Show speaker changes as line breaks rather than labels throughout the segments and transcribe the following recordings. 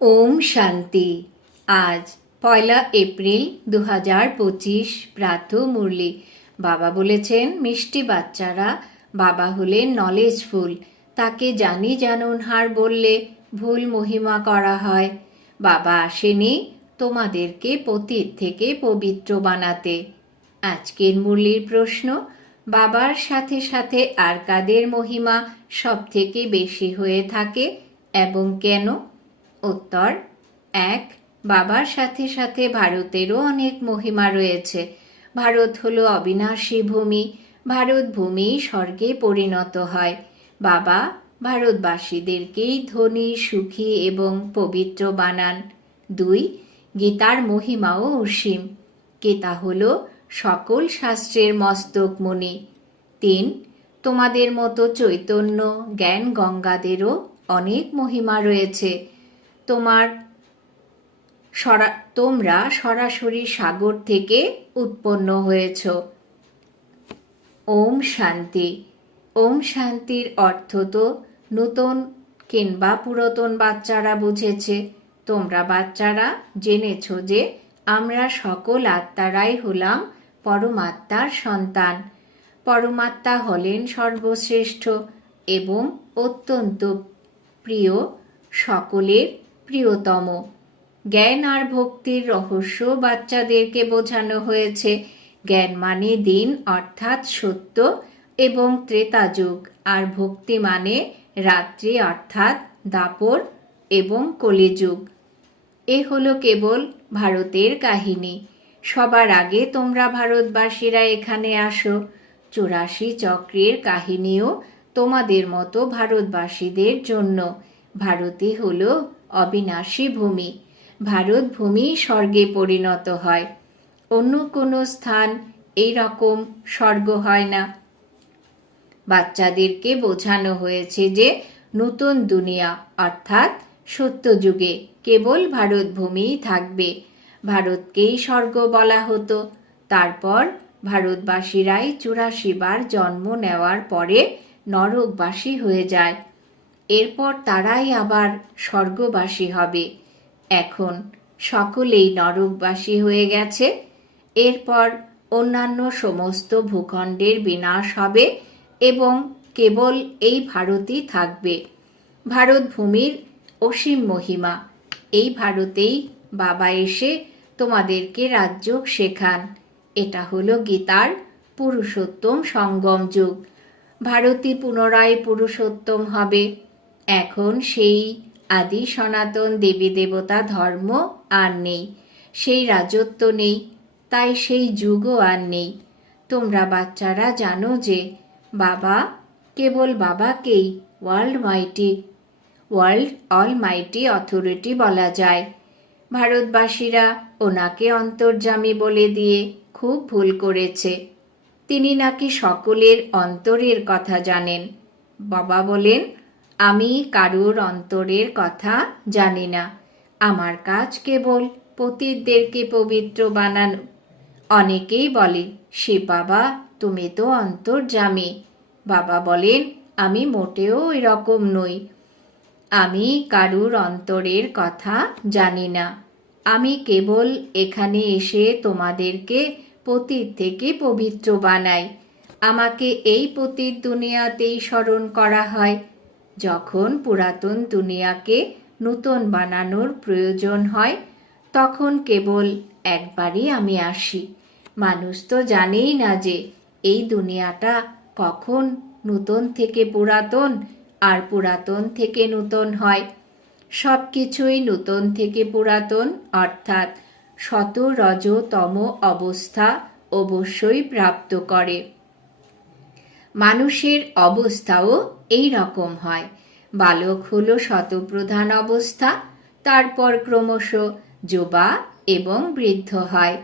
ওম শান্তি। আজ পয়লা এপ্রিল দু হাজার পঁচিশ প্রাত মুরলি। বাবা বলেছেন, মিষ্টি বাচ্চারা, বাবা হলেন নলেজফুল তাকে জানি জানুন হার বললে ভুল মহিমা করা হয়। বাবা আসেনি তোমাদেরকে পতীত থেকে পবিত্র বানাতে। আজকের মুরলির প্রশ্ন, বাবার সাথে সাথে আর কাদের মহিমা সব থেকে বেশি হয়ে থাকে এবং কেন? উত্তর, এক, বাবার সাথে সাথে ভারতেরও অনেক মহিমা রয়েছে। ভারত হলো অবিনাশী ভূমি। ভারত ভূমি স্বর্গে পরিণত হয়। বাবা ভারতবাসীদেরকেই ধনী, সুখী এবং পবিত্র বানান। দুই, গীতার মহিমাও অসীম। গীতা হল সকল শাস্ত্রের মস্তক মণি তিন, তোমাদের মতো চৈতন্য, জ্ঞান গঙ্গাদেরও অনেক মহিমা রয়েছে। তোমার সরা, তোমরা সরাসরি সাগর থেকে উৎপন্ন হয়েছ। ওম শান্তি। ওম শান্তির অর্থ তো নতুন কিংবা পুরাতন বাচ্চারা বুঝেছে। তোমরা বাচ্চারা জেনেছ যে আমরা সকল আত্মারাই হলাম পরমাত্মার সন্তান। পরমাত্মা হলেন সর্বশ্রেষ্ঠ এবং অত্যন্ত প্রিয় সকলের প্রিয়তম। জ্ঞান আর ভক্তির রহস্য বাচ্চাদেরকে বোঝানো হয়েছে। জ্ঞান মানে দিন, অর্থাৎ সত্য, এবং ত্রেতা যুগ। আর ভক্তি মানে রাত্রি, অর্থাৎ দাপর এবং কলিযুগ। এ হলো কেবল ভারতের কাহিনী। সবার আগে তোমরা ভারতবাসীরা এখানে আসো। চুরাশি চক্রের কাহিনীও তোমাদের মতো ভারতবাসীদের জন্য। ভারতই হলো অবিনাশী ভূমি। ভারত ভূমি স্বর্গে পরিণত হয়। অন্য কোনো স্থান এই রকম স্বর্গ হয় না। বাচ্চাদেরকে বোঝানো হয়েছে যে নতুন দুনিয়া, অর্থাৎ সত্যযুগে, কেবল ভারত ভূমিই থাকবে। ভারতকেই স্বর্গ বলা হতো। তারপর ভারতবাসীরাই চুরাশি বার জন্ম নেওয়ার পরে নরকবাসী হয়ে যায়। এরপর তারাই আবার স্বর্গবাসী হবে। এখন সকলেই নরকবাসী হয়ে গেছে। এরপর অন্যান্য সমস্ত ভূখণ্ডের বিনাশ হবে এবং কেবল এই ভারতই থাকবে। ভারত ভূমির অসীম মহিমা। এই ভারতেই বাবা এসে তোমাদেরকে রাজ্য শেখান। এটা হলো গীতার পুরুষোত্তম সঙ্গম যুগ। ভারতী পুনরায় পুরুষোত্তম হবে। এখন সেই আদি সনাতন দেবী দেবতা ধর্ম আর নেই, সেই রাজত্ব নেই, তাই সেই যুগও আর নেই। তোমরা বাচ্চারা জানো যে বাবা কেবল বাবাকেই world mighty world all mighty authority বলা যায়। ভারতবাসীরা ওনাকে অন্তর্জামী বলে দিয়ে খুব ভুল করেছে। তিনি নাকি সকলের অন্তরের কথা জানেন। বাবা বলেন আমি কারুর অন্তরের কথা জানি না। আমার কাজ কেবল পতিতদেরকে পবিত্র বানানো। অনেকেই বলে, সে বাবা, তুমি তো অন্তর্জামী বাবা বলেন, আমি মোটেও এরকম নই। আমি কারুর অন্তরের কথা জানি না। আমি কেবল এখানে এসে তোমাদেরকে পতীত থেকে পবিত্র বানাই। আমাকে এই পতীত দুনিয়াতেই স্মরণ করা হয়। যখন পুরাতন দুনিয়াকে নূতন বানানোর প্রয়োজন হয়, তখন কেবল একবারই আমি আসি। মানুষ তো জানেই না যে এই দুনিয়াটা কখন নূতন থেকে পুরাতন আর পুরাতন থেকে নূতন হয়। সব কিছুই নূতন থেকে পুরাতন, অর্থাৎ শত রজতম অবস্থা অবশ্যই প্রাপ্ত করে। মানুষের অবস্থাও এই রকম হয়। বালক হল শতপ্রধান অবস্থা, তারপর ক্রমশ যুবা এবং বৃদ্ধ হয়,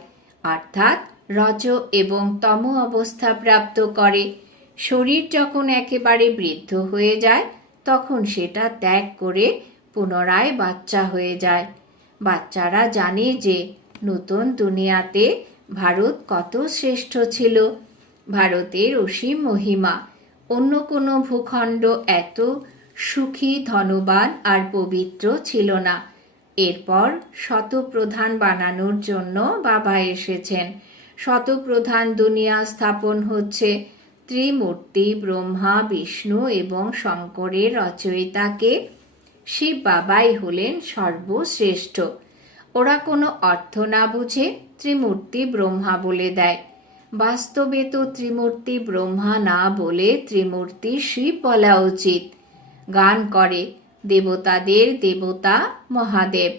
অর্থাৎ রজ এবং তম অবস্থা প্রাপ্ত করে। শরীর যখন একেবারে বৃদ্ধ হয়ে যায়, তখন সেটা ত্যাগ করে পুনরায় বাচ্চা হয়ে যায়। বাচ্চারা জানে যে নতুন দুনিয়াতে ভারত কত শ্রেষ্ঠ ছিল। ভারতের অসীম মহিমা। অন্য কোনো ভূখণ্ড এত সুখী, ধনবান আর পবিত্র ছিল না। এরপর শতপ্রধান বানানোর জন্য বাবা এসেছেন। শতপ্রধান দুনিয়া স্থাপন হচ্ছে ত্রিমূর্তি, ব্রহ্মা, বিষ্ণু এবং শঙ্করের রচয়িতাকে। শিব বাবাই হলেন সর্বশ্রেষ্ঠ। ওরা কোনো অর্থ না বুঝে ত্রিমূর্তি ব্রহ্মা বলে দেয়। বাস্তবে তো ত্রিমূর্তি ব্রহ্মা না বলে ত্রিমূর্তি শিব বলা উচিত। গান করে দেবতাদের দেবতা মহাদেব।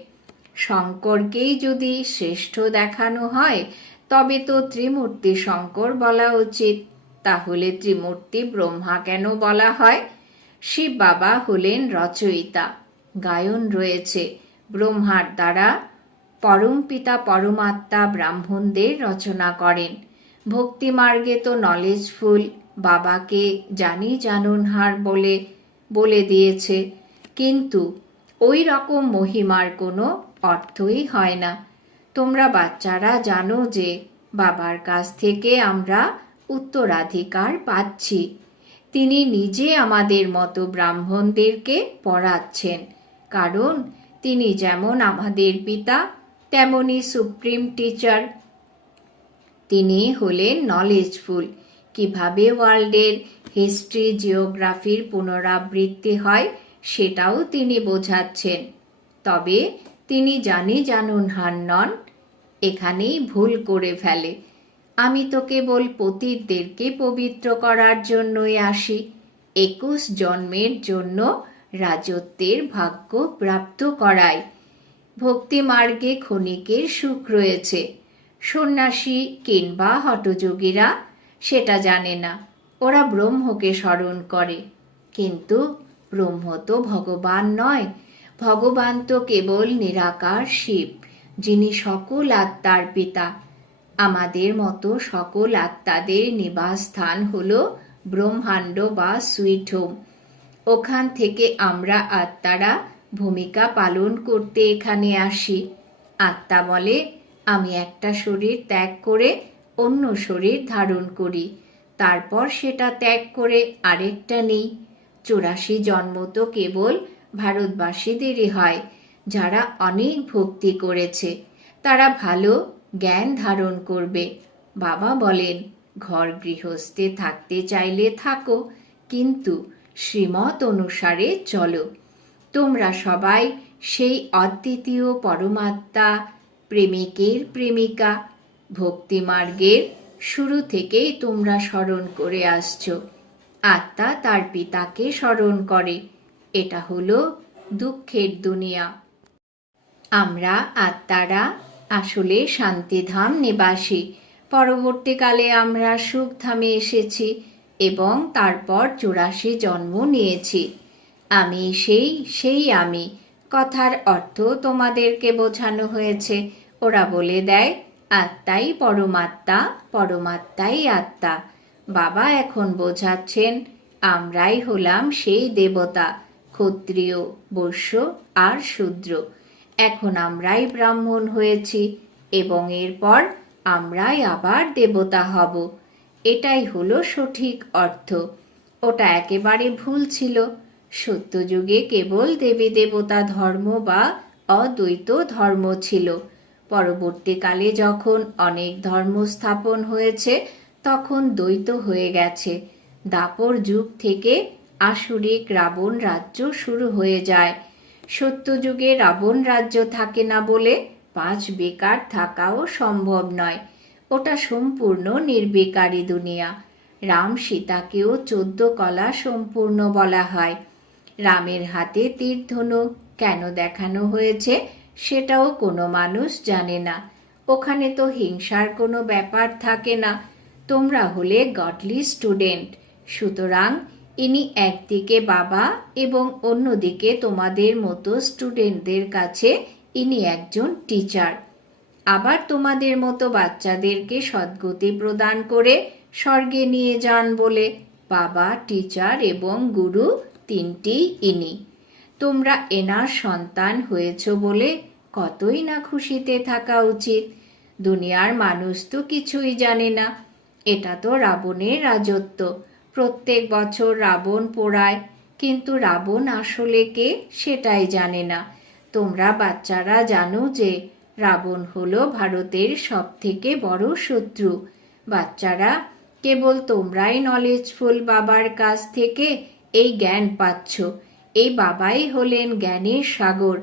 শঙ্করকেই যদি শ্রেষ্ঠ দেখানো হয়, তবে তো ত্রিমূর্তি শঙ্কর বলা উচিত। তাহলে ত্রিমূর্তি ব্রহ্মা কেন বলা হয়? শিব বাবা হলেন রচয়িতা। গায়ন রয়েছে। ব্রহ্মার দ্বারা পরম পিতা পরমাত্মা ব্রাহ্মণদের রচনা করেন। ভক্তি মার্গে তো নলেজফুল বাবাকে জানি জানুনহার বলে বলে দিয়েছে। কিন্তু ওই রকম মহিমার কোনো অর্থই হয় না। তোমরা বাচ্চারা জানো যে বাবার কাছ থেকে আমরা উত্তরাধিকার পাচ্ছি। তিনি নিজে আমাদের মতো ব্রাহ্মণদেরকে পড়াচ্ছেন। কারণ তিনি যেমন আমাদের পিতা, তেমনি সুপ্রিম টিচার তিনি হলেন নলেজফুল কীভাবে ওয়ার্ল্ডের হিস্ট্রি, জিওগ্রাফির পুনরাবৃত্তি হয় সেটাও তিনি বোঝাচ্ছেন। তবে তিনি জানি জানুন হান নন, এখানেই ভুল করে ফেলে। আমি তো কেবল পতীতদেরকে পবিত্র করার জন্যই আসি। একুশ জন্মের জন্য রাজত্বের ভাগ্য প্রাপ্ত করায় ভক্তিমার্গে ক্ষণিকের সুখ রয়েছে। সন্ন্যাসী কিংবা হটযোগীরা সেটা জানে না। ওরা ব্রহ্মকে স্মরণ করে। কিন্তু ব্রহ্ম তো ভগবান নয়। ভগবান তো কেবল নিরাকার শিব, যিনি সকল আত্মার পিতা। আমাদের মতো সকল আত্মাদের নিবাস স্থান হল ব্রহ্মাণ্ড বা সুইট হোম ওখান থেকে আমরা আত্মারা ভূমিকা পালন করতে এখানে আসি। আত্মা বলে আমি একটা শরীর ত্যাগ করে অন্য শরীর ধারণ করি। তারপর সেটা ত্যাগ করে আরেকটা নেই। চুরাশি জন্ম তো কেবল ভারতবাসীদেরই হয়, যারা অনেক ভক্তি করেছে। তারা ভালো জ্ঞান ধারণ করবে। বাবা বলেন, ঘর গৃহস্থে থাকতে চাইলে থাকো, কিন্তু শ্রীমত অনুসারে চলো। তোমরা সবাই সেই অদ্বিতীয় পরমাত্মা প্রেমিকের প্রেমিকা, ভক্তিমার্গের শুরু থেকেই তোমরা স্মরণ করে আসছো। আত্মা তার পিতাকে স্মরণ করে। এটা হলো দুঃখের দুনিয়া। আমরা আত্মারা আসলে শান্তিধাম নিবাসী। পরবর্তীকালে আমরা সুখধামে এসেছি এবং তারপর চুরাশি জন্ম নিয়েছি। আমি সেই সেই আমি। কথার অর্থ তোমাদেরকে বোঝানো হয়েছে। ওরা বলে দেয়, আত্মাই পরমাত্মা, পরমাত্মাই আত্মা। বাবা এখন বোঝাচ্ছেন, আমরাই হলাম সেই দেবতা, ক্ষত্রিয় বৈশ্য আর শূদ্র। এখন আমরাই ব্রাহ্মণ হয়েছি এবং এরপর আমরাই আবার দেবতা হব। এটাই হলো সঠিক অর্থ। ওটা একেবারে ভুল ছিল। সত্যযুগে কেবল দেবী দেবতা ধর্ম বা অদ্বৈত ধর্ম ছিল। পরবর্তীকালে যখন অনেক ধর্ম স্থাপন হয়েছে, তখন দ্বৈত হয়ে গেছে। দাপর যুগ থেকে আসরিক রাবণ রাজ্য শুরু হয়ে যায়। সত্যযুগে রাবণ রাজ্য থাকে না বলে পাঁচ বেকার থাকাও সম্ভব নয়। ওটা সম্পূর্ণ নির্বিকারী দুনিয়া। রাম সীতাকেও চোদ্দ কলা সম্পূর্ণ বলা হয়। রামের হাতে তীরধনু কেন দেখানো হয়েছে সেটাও কোনো মানুষ জানে না। ওখানে তো হিংসার কোনো ব্যাপার থাকে না। তোমরা হলে গডলি স্টুডেন্ট সুতরাং ইনি একদিকে বাবা এবং অন্যদিকে তোমাদের মতো স্টুডেন্টদের কাছে ইনি একজন টিচার আবার তোমাদের মতো বাচ্চাদেরকে সদ্গতি প্রদান করে স্বর্গে নিয়ে যান বলে বাবা টিচার এবং গুরু তিনটি ইনি। তোমরা এনার সন্তান হয়েছ বলে কতই না খুশিতে থাকা উচিত। দুনিয়ার মানুষ তো কিছুই জানে না। এটা তো রাবণের রাজত্ব। প্রত্যেক বছর রাবণ পোড়ায়, কিন্তু রাবণ আসলে কে সেটাই জানে না। তোমরা বাচ্চারা জানো যে রাবণ হলো ভারতের সব থেকে বড় শত্রু। বাচ্চারা কেবল তোমরাই নলেজফুল বাবার কাছ থেকে এই জ্ঞান পাচ্ছ। এই বাবাই হলেন জ্ঞানের সাগর,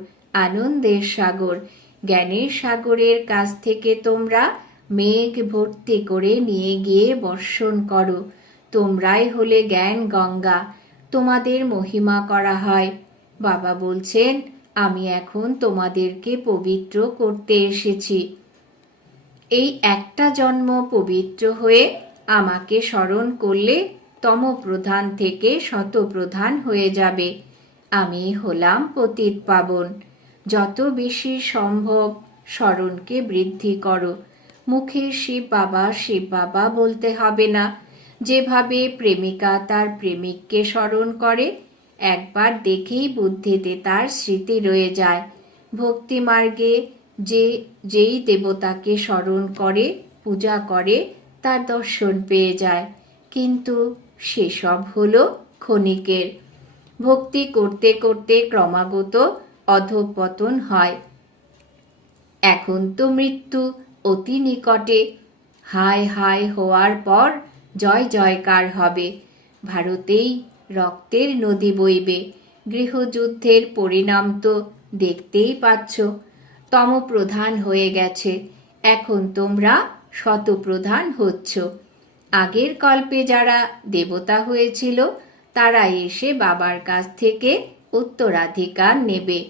আনন্দের সাগর। জ্ঞানের সাগরের কাছ থেকে তোমরা মেঘ ভর্তি করে নিয়ে গিয়ে বর্ষণ করো। তোমরাই হলে জ্ঞান গঙ্গা। তোমাদের মহিমা করা হয়। বাবা বলছেন, আমি এখন তোমাদেরকে পবিত্র করতে এসেছি। এই একটা জন্ম পবিত্র হয়ে আমাকে স্মরণ করলে তমপ্রধান থেকে শতপ্রধান হয়ে যাবে। আমি হলাম পতিত পাবন। যত বেশি সম্ভব স্মরণকে বৃদ্ধি করো। মুখে শিব বাবা শিব বাবা বলতে হবে না। যেভাবে প্রেমিকা তার প্রেমিককে স্মরণ করে, একবার দেখেই বুদ্ধিতে তার স্মৃতি রয়ে যায়। ভক্তি মার্গে যে, যেই দেবতাকে স্মরণ করে, পূজা করে, তার দর্শন পেয়ে যায়। কিন্তু সেসব হল ক্ষণিকের। ভক্তি করতে করতে ক্রমাগত অধপতন হয়। এখন তো মৃত্যু অতি নিকটে। হায় হায় হওয়ার পর জয় জয়কার হবে। ভারতেই রক্তের নদী বইবে। গৃহযুদ্ধের পরিণাম তো দেখতেই পাচ্ছ। তমপ্রধান হয়ে গেছে। এখন তোমরা শতপ্রধান হচ্ছ। আগের কল্পে যারা দেবতা হয়েছিল, তারা এসে বাবার কাছ থেকে উত্তরাধিকার নেবে।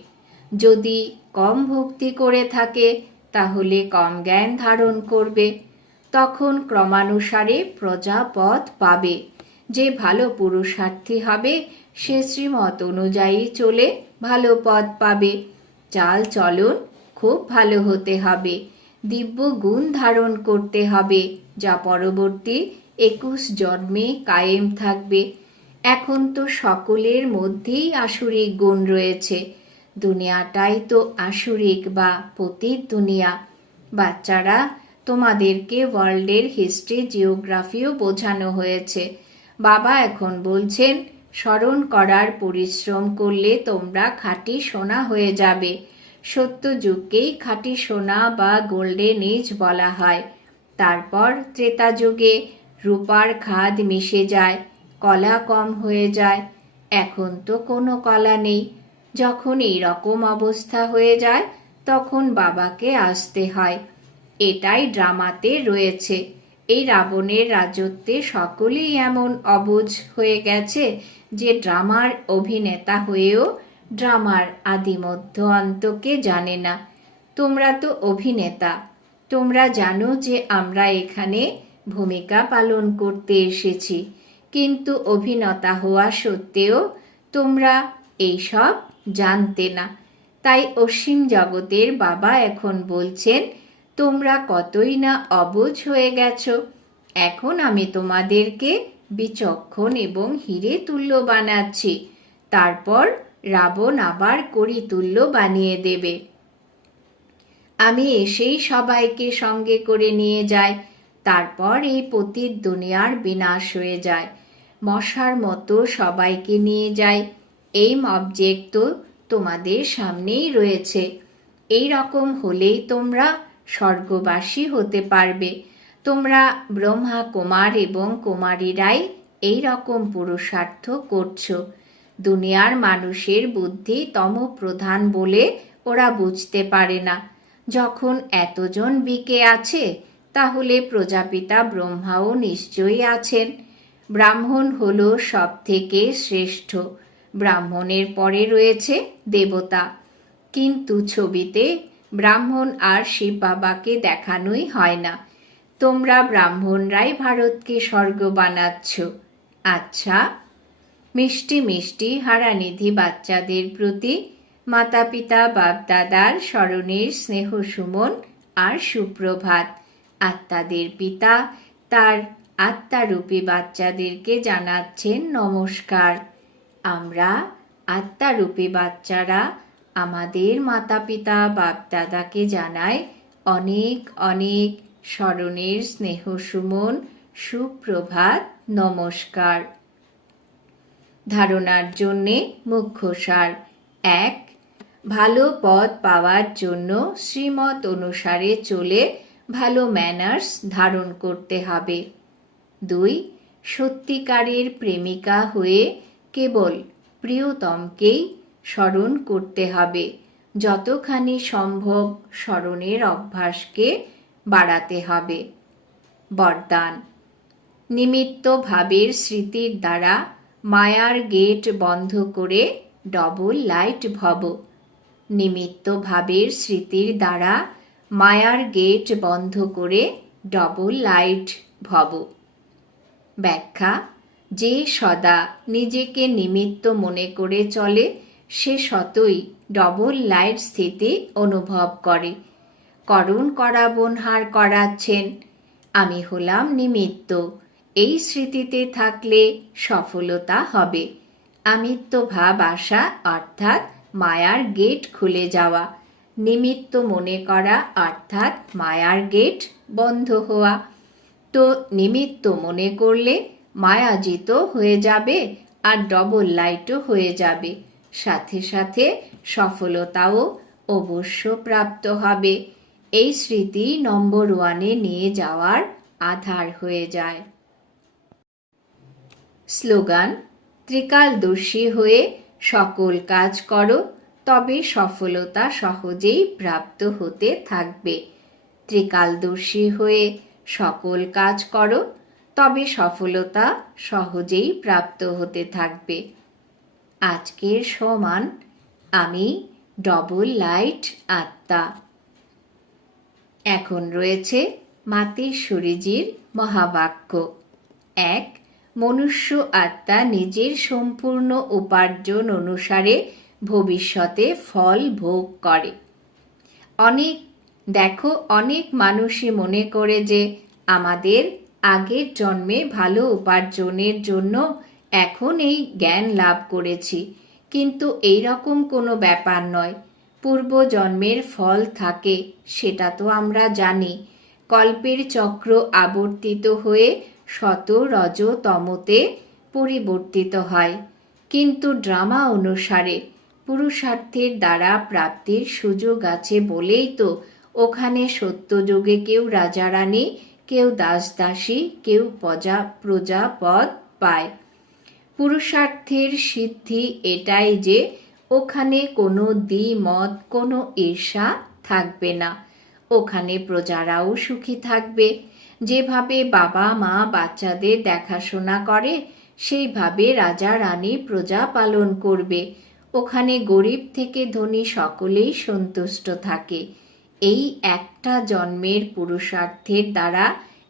যদি কম ভক্তি করে থাকে, তাহলে কম জ্ঞান ধারণ করবে। তখন ক্রমানুসারে প্রজাপদ পাবে। যে ভালো পুরুষার্থী হবে, সে শ্রীমত অনুযায়ী চলে ভালো পদ পাবে। চাল চলন খুব ভালো হতে হবে। দিব্য গুণ ধারণ করতে হবে। যা পরবর্তী একুশ জন্মে কায়েম থাকবে। এখন তো সকলের মধ্যেই আসরিক গুণ রয়েছে। দুনিয়াটাই তো আসরিক বা পতিত দুনিয়া। বাচ্চারা, তোমাদেরকে ওয়ার্ল্ডের হিস্ট্রি, জিওগ্রাফিও বোঝানো হয়েছে। বাবা এখন বলছেন, স্মরণ করার পরিশ্রম করলে তোমরা খাঁটি সোনা হয়ে যাবে। সত্য যুগকেই খাঁটি সোনা বা গোল্ডেন এজ বলা হয়। তারপর ত্রেতা যুগে রূপার খাদ মিশে যায়, কলা কম হয়ে যায়। এখন তো কোনো কলা নেই। যখন এই রকম অবস্থা হয়ে যায়, তখন বাবাকে আসতে হয়। এটাই ড্রামাতে রয়েছে। এই রাবণের রাজত্বে সকলেই এমন অবুঝ হয়ে গেছে যে ড্রামার অভিনেতা হয়েও ড্রামার আদিমধ্য অন্তকে জানে না। তোমরা তো অভিনেতা। তোমরা জানো যে আমরা এখানে ভূমিকা পালন করতে এসেছি। কিন্তু অভিনেতা হওয়া সত্ত্বেও তোমরা এইসব জানতে না। তাই অসীম জগতের বাবা এখন বলছেন, তোমরা কতই না অবুঝ হয়ে গেছ। এখন আমি তোমাদেরকে বিচক্ষণ এবং হিরে তুল্য বানাচ্ছি। তারপর রাবণ আবার করি তুল্য বানিয়ে দেবে। আমি এসেই সবাইকে সঙ্গে করে নিয়ে যাই। তারপর এই পতিত দুনিয়ার বিনাশ হয়ে যায়। মশার মতো সবাইকে নিয়ে যাই। এই অবজেক্ট তো তোমাদের সামনেই রয়েছে। এই রকম হলেই তোমরা স্বর্গবাসী হতে পারবে। তোমরা ব্রহ্মা, কুমার এবং কুমারীরাই এই রকম পুরুষার্থ করছ। দুনিয়ার মানুষের বুদ্ধি তম প্রধান বলে ওরা বুঝতে পারে না। যখন এতজন বিকে আছে, তাহলে প্রজাপিতা ব্রহ্মাও নিশ্চয়ই আছেন। ব্রাহ্মণ হল সব থেকে শ্রেষ্ঠ। ব্রাহ্মণের পরে রয়েছে দেবতা। কিন্তু ছবিতে ব্রাহ্মণ আর শিব বাবাকে দেখানোই হয় না। তোমরা ব্রাহ্মণরাই ভারতকে স্বর্গ বানাচ্ছ। আচ্ছা মিষ্টি মিষ্টি হারানিধি বাচ্চাদের প্রতি মাতা পিতা বাপদাদার স্মরণের স্নেহ সুমন আর সুপ্রভাত। আত্মাদের পিতা তার আত্মারূপী বাচ্চাদেরকে জানাচ্ছেন নমস্কার। আমরা আত্মারূপী বাচ্চারা আমাদের মাতা পিতা বাপদাদাকে জানাই অনেক অনেক স্মরণের স্নেহ সুমন, সুপ্রভাত, নমস্কার। ধারণার জন্যে মুখ্য সার এক ভালো পদ পাওয়ার জন্য শ্রীমত অনুসারে চলে ভালো ম্যানার্স ধারণ করতে হবে। দুই, সত্যিকারের প্রেমিকা হয়ে কেবল প্রিয়তমকেই স্মরণ করতে হবে। যতখানি সম্ভব স্মরণের অভ্যাসকে বাড়াতে হবে। বরদান, নিমিত্ত ভাবের স্মৃতির দ্বারা মায়ার গেট বন্ধ করে ডবল লাইট ভব। নিমিত্ত ভাবের স্মৃতির দ্বারা মায়ার গেট বন্ধ করে ডবল লাইট ভব। ব্যাখ্যা, যে সদা নিজেকে নিমিত্ত মনে করে চলে, সে সতই ডবল লাইট স্থিতি অনুভব করে। করণ করাবন হার করাচ্ছেন, আমি হলাম নিমিত্ত, এই স্মৃতিতে থাকলে সফলতা হবে। আমিত্ব ভাব আসা অর্থাৎ মায়ার গেট খুলে যাওয়া। নিমিত্ত মনে করা, অর্থাৎ মায়ার গেট বন্ধ হওয়া। তো নিমিত্ত মনে করলে মায়াজিত হয়ে যাবে আর ডবল লাইটও হয়ে যাবে। সাথে সাথে সফলতাও অবশ্য প্রাপ্ত হবে। এই স্মৃতি নম্বর ওয়ানে নিয়ে যাওয়ার আধার হয়ে যায়। স্লোগান, ত্রিকালদর্শী হয়ে সকল কাজ করো, তবে সফলতা সহজেই প্রাপ্ত হতে থাকবে। ত্রিকালদর্শী হয়ে সকল কাজ করো, তবে সফলতা সহজেই প্রাপ্ত হতে থাকবে। আজকের সমান, আমি ডবল লাইট আত্মা। এখন রয়েছে মাতেশ্বরীজির মহাবাক্য। এক মনুষ্য আত্মা নিজের সম্পূর্ণ উপার্জন অনুসারে ভবিষ্যতে ফল ভোগ করে। অনেক, দেখো, অনেক মানুষই মনে করে যে আমাদের আগের জন্মে ভালো উপার্জনের জন্য এখন এই জ্ঞান লাভ করেছি। কিন্তু এই রকম কোনো ব্যাপার নয়। পূর্বজন্মের ফল থাকে, সেটা তো আমরা জানি। কল্পের চক্র আবর্তিত হয়ে শত রজ তমতে পরিবর্তিত হয়। কিন্তু ড্রামা অনুসারে পুরুষার্থের দ্বারা প্রাপ্তির সুযোগ আছে বলেই তো ওখানে সত্যযুগে কেউ রাজারানী, কেউ দাসদাসী, কেউ প্রজা প্রজাপদ পায়। পুরুষার্থের সিদ্ধি এটাই যে ওখানে কোনো দ্বিমত, কোনো ঈর্ষা থাকবে না। ওখানে প্রজারাও সুখী থাকবে। যেভাবে বাবা, মা, বাচ্চাদের দেখাশোনা করে, সেইভাবে রাজা, রানী প্রজা পালন করবে। ওখানে গরিব থেকে ধনী সকলেই সন্তুষ্ট থাকে। এই একটা জন্মের পুরুষার্থের দ্বারা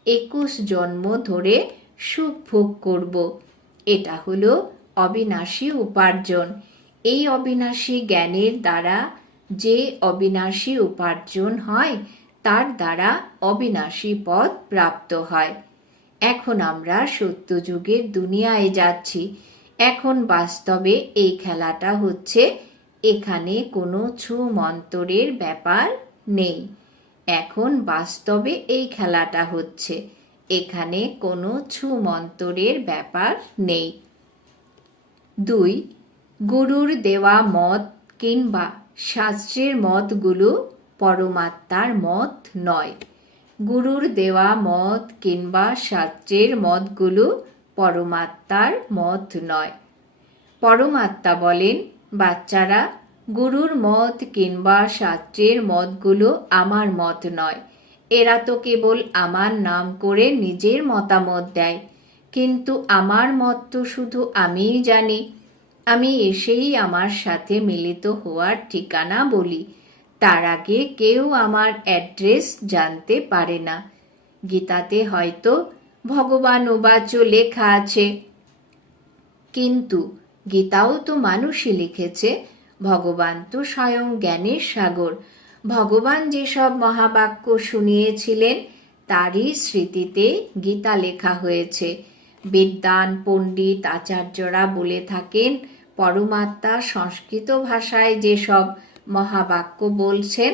একুশ জন্ম ধরে সুখ ভোগ করব। এটা হলো অবিনাশী উপার্জন। এই অবিনাশী জ্ঞানের দ্বারা যে অবিনাশী উপার্জন হয় তার দ্বারা অবিনাশী পদ প্রাপ্ত হয়। এখন আমরা সত্যযুগের দুনিয়ায় যাচ্ছি। এখন বাস্তবে এই খেলাটা হচ্ছে, এখানে কোনো ছু মন্তরের ব্যাপার নেই। এখন বাস্তবে এই খেলাটা হচ্ছে, এখানে কোনো ছু মন্তরের ব্যাপার নেই। দুই, গুরুর দেওয়া মত কিংবা শাস্ত্রের মতগুলো পরমাত্মার মত নয়। গুরুর দেওয়া মত কিংবা শাস্ত্রের মতগুলো পরমাত্মার মত নয়। পরমাত্মা বলেন, বাচ্চারা, গুরুর মত কিংবা শাস্ত্রের মতগুলো আমার মত নয়। এরা তো কেবল আমার নাম করে নিজের মতামত দেয়। কিন্তু আমার মত তো শুধু আমিই জানি। আমি এসেই আমার সাথে মিলিত হওয়ার ঠিকানা বলি। তার আগে কেউ আমার অ্যাড্রেস জানতে পারে না। গীতাতে হয়তো ভগবান উবাচ লেখা আছে। কিন্তু গীতাও তো মানুষই লিখেছে। ভগবান তো স্বয়ং জ্ঞানের সাগর। ভগবান যেসব মহাবাক্য শুনিয়েছিলেন, তারই স্মৃতিতে গীতা লেখা হয়েছে। বিদ্যান পণ্ডিত আচার্যরা বলে থাকেন, পরমাত্মা সংস্কৃত ভাষায় যেসব মহাবাক্য বলছেন,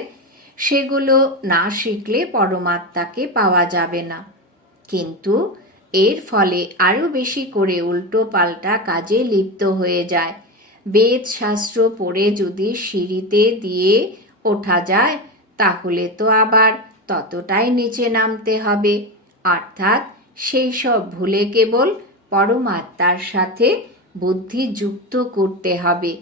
সেগুলো না শিখলে পরমাত্মাকে পাওয়া যাবে না। কিন্তু এর ফলে আরও বেশি করে উল্টো পাল্টা কাজে লিপ্ত হয়ে যায়। বেদ শাস্ত্র পড়ে যদি সিঁড়িতে দিয়ে ওঠা যায়, তাহলে তো আবার ততটাই নিচে নামতে হবে। অর্থাৎ সেই সব ভুলে কেবল পরমাত্মার সাথে বুদ্ধি যুক্ত করতে হবে।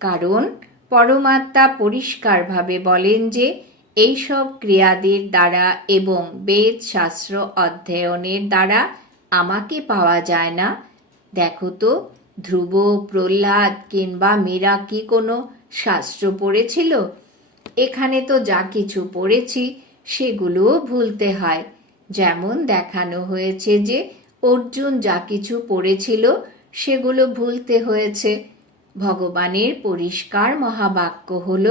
কারণ পরমাত্মা পরিষ্কারভাবে বলেন যে, এইসব ক্রিয়াদির দ্বারা এবং বেদ শাস্ত্র অধ্যয়নের দ্বারা আমাকে পাওয়া যায় না। দেখো তো, ধ্রুব, প্রহ্লাদ কিংবা মীরা কি কোনো শাস্ত্র পড়েছিল? এখানে তো যা কিছু পড়েছি, সেগুলোও ভুলতে হয়। যেমন দেখানো হয়েছে যে, অর্জুন যা কিছু পড়েছিল, সেগুলো ভুলতে হয়েছে। ভগবানের পরিষ্কার মহাবাক্য হল,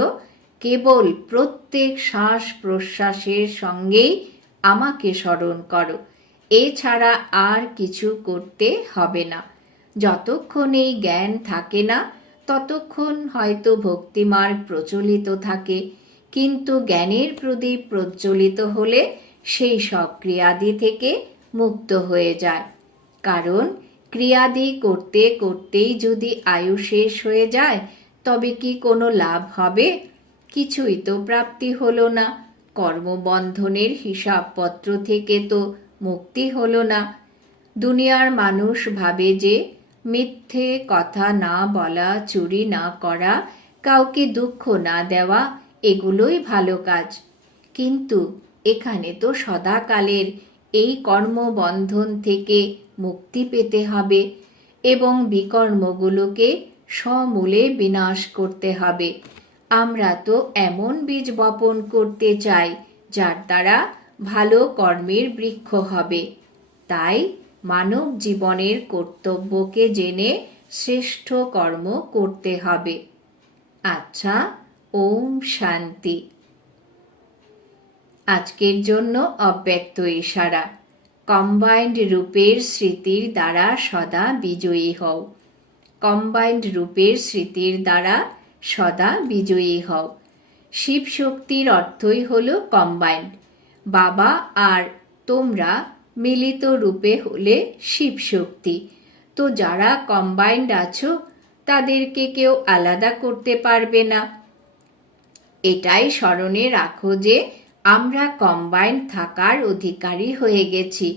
কেবল প্রত্যেক শ্বাস প্রশ্বাসের সঙ্গেই আমাকে স্মরণ করো। এছাড়া আর কিছু করতে হবে না। যতক্ষণ এই জ্ঞান থাকে না, ততক্ষণ হয়তো ভক্তিমার্গ প্রচলিত থাকে। কিন্তু জ্ঞানের প্রদীপ প্রজ্বলিত হলে সেই সব ক্রিয়াদি থেকে মুক্ত হয়ে যায়। কারণ ক্রিয়াদি করতে করতেই যদি আয়ু শেষ হয়ে যায়, তবে কি কোনো লাভ হবে? কিছুই তো প্রাপ্তি হলো না। কর্মবন্ধনের হিসাবপত্র থেকে তো মুক্তি হলো না। দুনিয়ার মানুষ ভাবে যে, মিথ্যে কথা না বলা, চুরি না করা, কাউকে দুঃখ না দেওয়া, এগুলোই ভালো কাজ। কিন্তু এখানে তো সদাকালের এই কর্মবন্ধন থেকে মুক্তি পেতে হবে এবং বিকর্মগুলোকে সমূলে বিনাশ করতে হবে। আমরা তো এমন বীজ বপন করতে চাই, যার দ্বারা ভালো কর্মের বৃক্ষ হবে। তাই মানব জীবনের কর্তব্যকে জেনে শ্রেষ্ঠ কর্ম করতে হবে। আচ্ছা ওম শান্তি। আজকের জন্য অব্যক্ত ইশারা কম্বাইন্ড রূপের স্মৃতির দ্বারা সদা বিজয়ী হও। কম্বাইন্ড রূপের স্মৃতির দ্বারা সদা বিজয়ী হও। শিব শক্তির অর্থই হল কম্বাইন্ড। বাবা আর তোমরা মিলিত রূপে হলে শিব শক্তি। তো যারা কম্বাইন্ড আছো, তাদেরকে কেউ আলাদা করতে পারবে না। এটাই স্মরণে রাখো যে আমরা কম্বাইন থাকার অধিকারী হয়ে গেছি।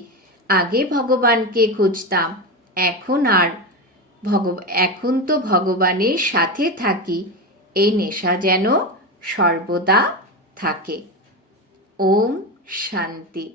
আগে ভগবানকে খুঁজতাম, এখন আর। ভগ, এখন তো ভগবানের সাথে থাকি, এই নেশা যেন সর্বদা থাকে। ওম শান্তি।